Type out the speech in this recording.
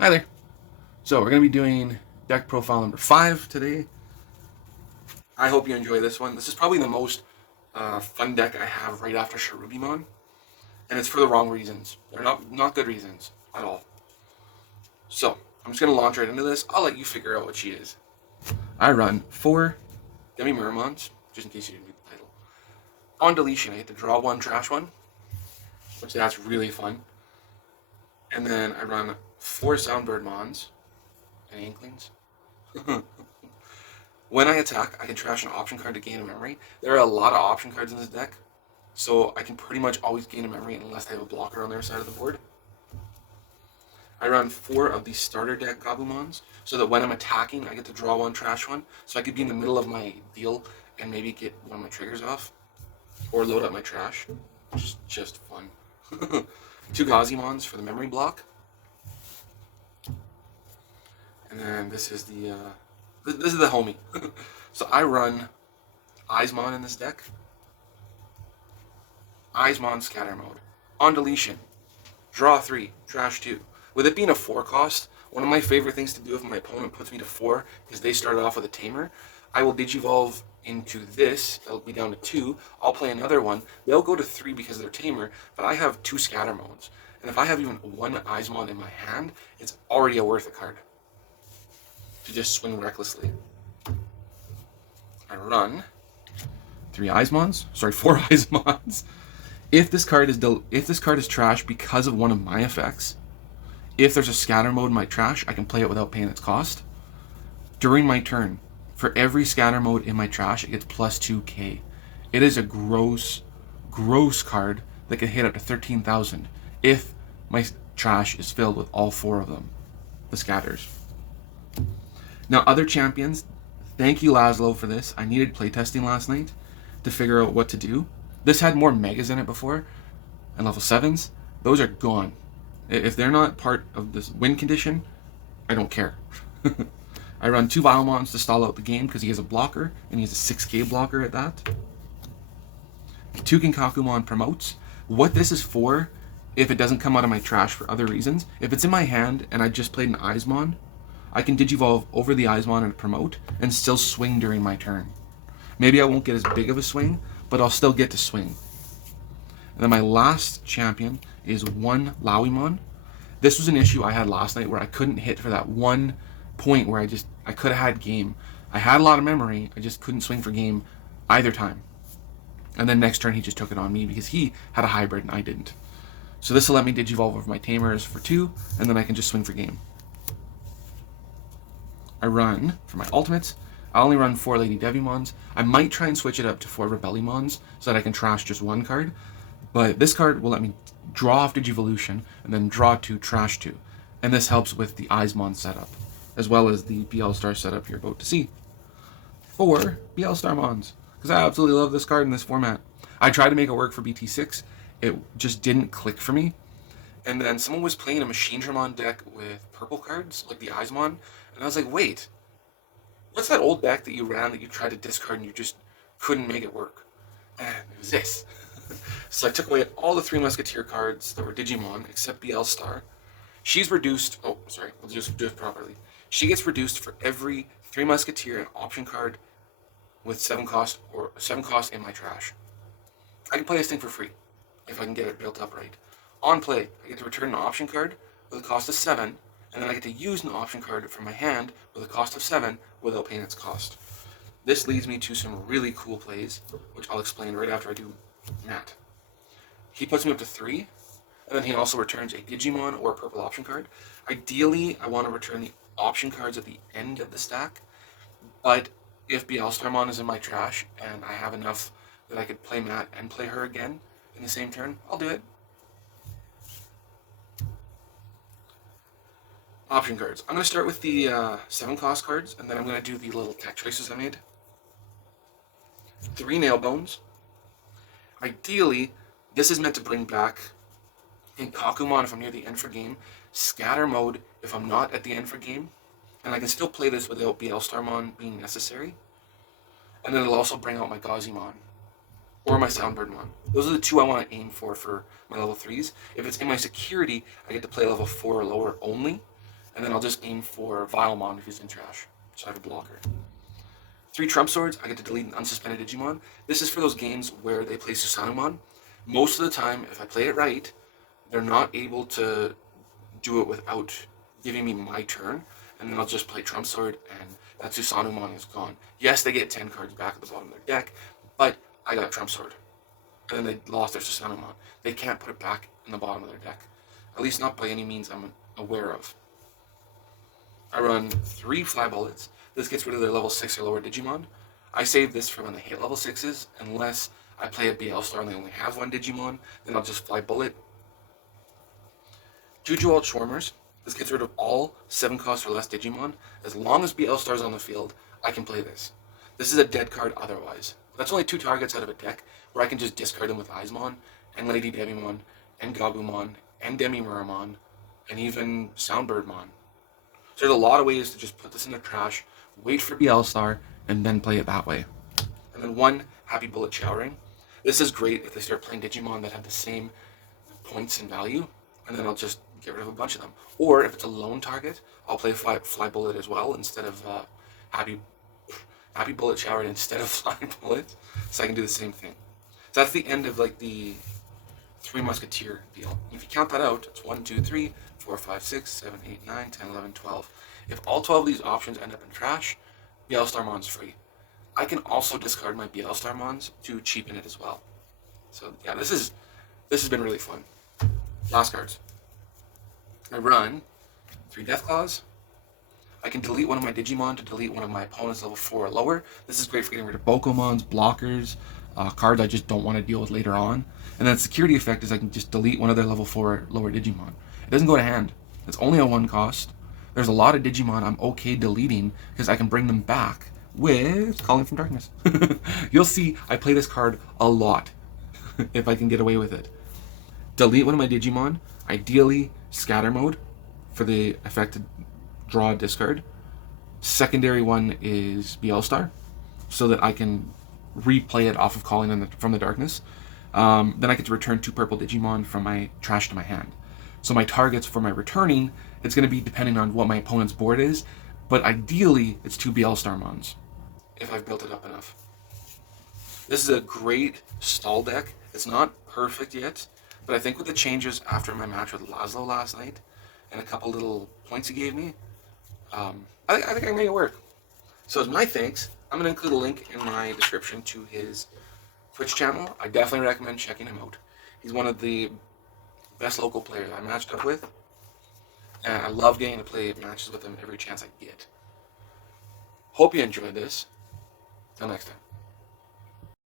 Hi there. So we're going to be doing deck profile number 5 today. I hope you enjoy this one. This is probably the most fun deck I have right after Cherubimon, and it's for the wrong reasons. They're not good reasons at all. So I'm just going to launch right into this. I'll let you figure out what she is. I run 4 Demi Muramons, just in case you didn't read the title. On deletion, I get to draw 1, trash 1, which that's really fun. And then I run 4 Soundbird Mons and Inklings. When I attack, I can trash an option card to gain a memory. There are a lot of option cards in this deck, so I can pretty much always gain a memory unless they have a blocker on their side of the board. I run 4 of these starter deck Gabumons, so that when I'm attacking, I get to draw 1, trash 1, so I could be in the middle of my deal and maybe get one of my triggers off, or load up my trash, which is just fun. 2 Gazimons for the memory block. And then this is the homie. So I run Eyesmon in this deck. Eyesmon Scatter Mode. On deletion, draw 3, trash 2. With it being a 4 cost, one of my favorite things to do if my opponent puts me to 4 is they started off with a Tamer. I will Digivolve into this. That'll be down to 2. I'll play another one. They'll go to 3 because they're Tamer, but I have 2 Scatter Modes. And if I have even 1 Eyesmon in my hand, it's already a worth a card to just swing recklessly. I run 4 Eyesmons. If this card is trash because of one of my effects, if there's a scatter mode in my trash, I can play it without paying its cost. During my turn, for every scatter mode in my trash, it gets plus 2k. It is a gross card that can hit up to 13,000 if my trash is filled with all 4 of them, the scatters. Now, other champions, thank you, Laszlo, for this. I needed playtesting last night to figure out what to do. This had more megas in it before, and level 7s. Those are gone. If they're not part of this win condition, I don't care. I run 2 Vilemons to stall out the game because he has a blocker, and he has a 6k blocker at that. 2 Kinkakumon promotes. What this is for, if it doesn't come out of my trash for other reasons, if it's in my hand and I just played an Eyesmon, I can Digivolve over the Eyesmon and promote and still swing during my turn. Maybe I won't get as big of a swing, but I'll still get to swing. And then my last champion is 1 Lowimon. This was an issue I had last night where I couldn't hit for that one point where I could have had game. I had a lot of memory, I just couldn't swing for game either time. And then next turn he just took it on me because he had a hybrid and I didn't. So this will let me Digivolve over my Tamers for 2, and then I can just swing for game. I run, for my ultimates, I only run 4 Lady Devimons. I might try and switch it up to 4 Rebellimons so that I can trash just 1 card. But this card will let me draw off Digivolution and then draw 2, trash 2. And this helps with the Eyesmon setup, as well as the Beelstar setup you're about to see. 4 Beelstar Mons, because I absolutely love this card in this format. I tried to make it work for BT6. It just didn't click for me. And then someone was playing a Machine Dramon deck with purple cards, like the Eyesmon, and I was like, wait, what's that old deck that you ran that you tried to discard and you just couldn't make it work? And it was this. So I took away all the 3 Musketeer cards that were Digimon, except Beelstar. She's reduced, let's just do it properly. She gets reduced for every 3 Musketeer and option card with 7 cost in my trash. I can play this thing for free, if I can get it built up right. On play, I get to return an option card with a cost of 7, and then I get to use an option card from my hand with a cost of 7 without paying its cost. This leads me to some really cool plays, which I'll explain right after I do Matt. He puts me up to 3, and then he also returns a Digimon or a purple option card. Ideally, I want to return the option cards at the end of the stack, but if Beelstarmon is in my trash and I have enough that I could play Matt and play her again in the same turn, I'll do it. Option cards. I'm going to start with the 7 cost cards, and then I'm going to do the little tech choices I made. 3 Nail Bones. Ideally, this is meant to bring back Kinkakumon if I'm near the end for game, Scatter Mode if I'm not at the end for game, and I can still play this without Beelstarmon being necessary. And then it'll also bring out my Gazimon or my Soundbirdmon. Those are the 2 I want to aim for my level 3s. If it's in my security, I get to play level 4 or lower only, and then I'll just aim for Vilemon if he's in trash. So I have a blocker. 3 Trump Swords, I get to delete an unsuspended Digimon. This is for those games where they play Susanumon. Most of the time, if I play it right, they're not able to do it without giving me my turn, and then I'll just play Trump Sword, and that Susanumon is gone. Yes, they get 10 cards back at the bottom of their deck, but I got Trump Sword. And then they lost their Susanumon. They can't put it back in the bottom of their deck. At least not by any means I'm aware of. I run 3 Fly Bullets. This gets rid of their level 6 or lower Digimon. I save this for when they hit level 6s, unless I play a Beelstar and they only have 1 Digimon, then I'll just Fly Bullet. 2 Dual Schwarmers. This gets rid of all 7 cost or less Digimon. As long as Beelstar's on the field, I can play this. This is a dead card otherwise. That's only 2 targets out of a deck where I can just discard them with Eyesmon, and Lady Demimon, and Gabumon, and Demimuramon, and even Soundbirdmon. So there's a lot of ways to just put this in the trash, wait for Beelstar, and then play it that way. And then 1 Happy Bullet Showering. This is great if they start playing Digimon that have the same points and value, and then I'll just get rid of a bunch of them. Or if it's a lone target, I'll play Fly Bullet as well instead of Happy Bullet Showered instead of Fly Bullet, so I can do the same thing. So that's the end of like the 3 Musketeer deal. If you count that out, it's 1, 2, 3, 4, 5, 6, 7, 8, 9, 10, 11, 12. If all 12 of these options end up in trash, Beelstarmon's free. I can also discard my Beelstarmons to cheapen it as well. So yeah, this has been really fun. Last cards. I run 3 Deathclaws. I can delete one of my Digimon to delete one of my opponent's level 4 or lower. This is great for getting rid of Bokomons, blockers, cards I just don't want to deal with later on. And then the security effect is I can just delete one of their level 4 or lower Digimon. It doesn't go to hand. It's only a 1 cost. There's a lot of Digimon I'm okay deleting because I can bring them back with Calling from Darkness. You'll see I play this card a lot if I can get away with it. Delete one of my Digimon, ideally Scatter Mode for the effect to draw a discard. Secondary one is Beelstar, so that I can replay it off of Calling from the Darkness. Then I get to return 2 purple Digimon from my trash to my hand. So my targets for my returning, it's going to be depending on what my opponent's board is, but ideally it's 2 Beelstarmons, if I've built it up enough. This is a great stall deck. It's not perfect yet, but I think with the changes after my match with Laszlo last night, and a couple little points he gave me, I think I can make it work. So as my thanks, I'm going to include a link in my description to his Twitch channel. I definitely recommend checking him out. He's one of the best local players I matched up with, and I love getting to play matches with him every chance I get. Hope you enjoyed this. Till next time.